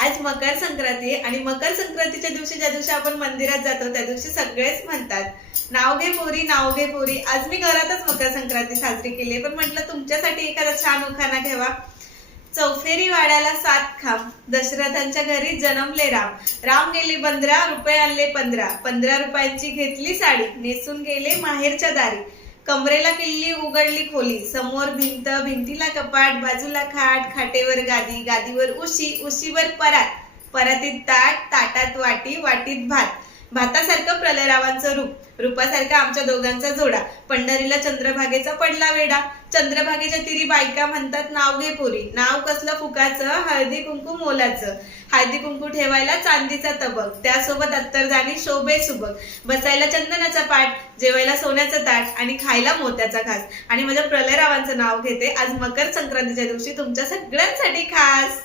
आज मकर संक्रांती आणि मकर संक्रांतीच्या दिवशी ज्या दिवशी आपण मंदिरात जातो त्या दिवशी सगळेच म्हणतात नाव घे पोरी, नाव घे पोरी. आज मी घरातच मकर संक्रांती साजरी केली, पण म्हटलं तुमच्यासाठी एखादा छान उखाणा घ्यावा. चौफेरी वाड्याला 7 खांब, दशरथांच्या घरी जन्मले राम. राम नेले 15, रुपये आणले 15. 15 रुपयांची घेतली साडी, नेसून गेले माहेरच्या दारी. कमरेला किल्ली, उघडली खोली, समोर भिंत, भिंतीला कपाट, बाजूला खाट, खाटेवर गादी, गादीवर उशी, उशीवर परात, परातीत ताट, ताटात वाटी, वाटीत भात. भातासारखं प्रलयरावांचं रूप, रूपासारखा आमच्या दोघांचा जोडा. पंढरीला चंद्रभागेचा पडला वेडा. चंद्रभागेच्या तिरी बायका म्हणतात नाव घे पोरी. नाव कसलं फुकाचं, हळदी कुंकू मोलाचं. हळदी कुंकू ठेवायला चांदीचा तबक, त्यासोबत अत्तरदाणी शोभे सुबक. बसायला चंदनाचा पाट, जेवायला सोन्याचं ताट आणि खायला मोत्याचा घास. आणि माझ्या प्रलयरावांचं नाव घेते आज मकर संक्रांतीच्या दिवशी तुमच्या सगळ्यांसाठी खास.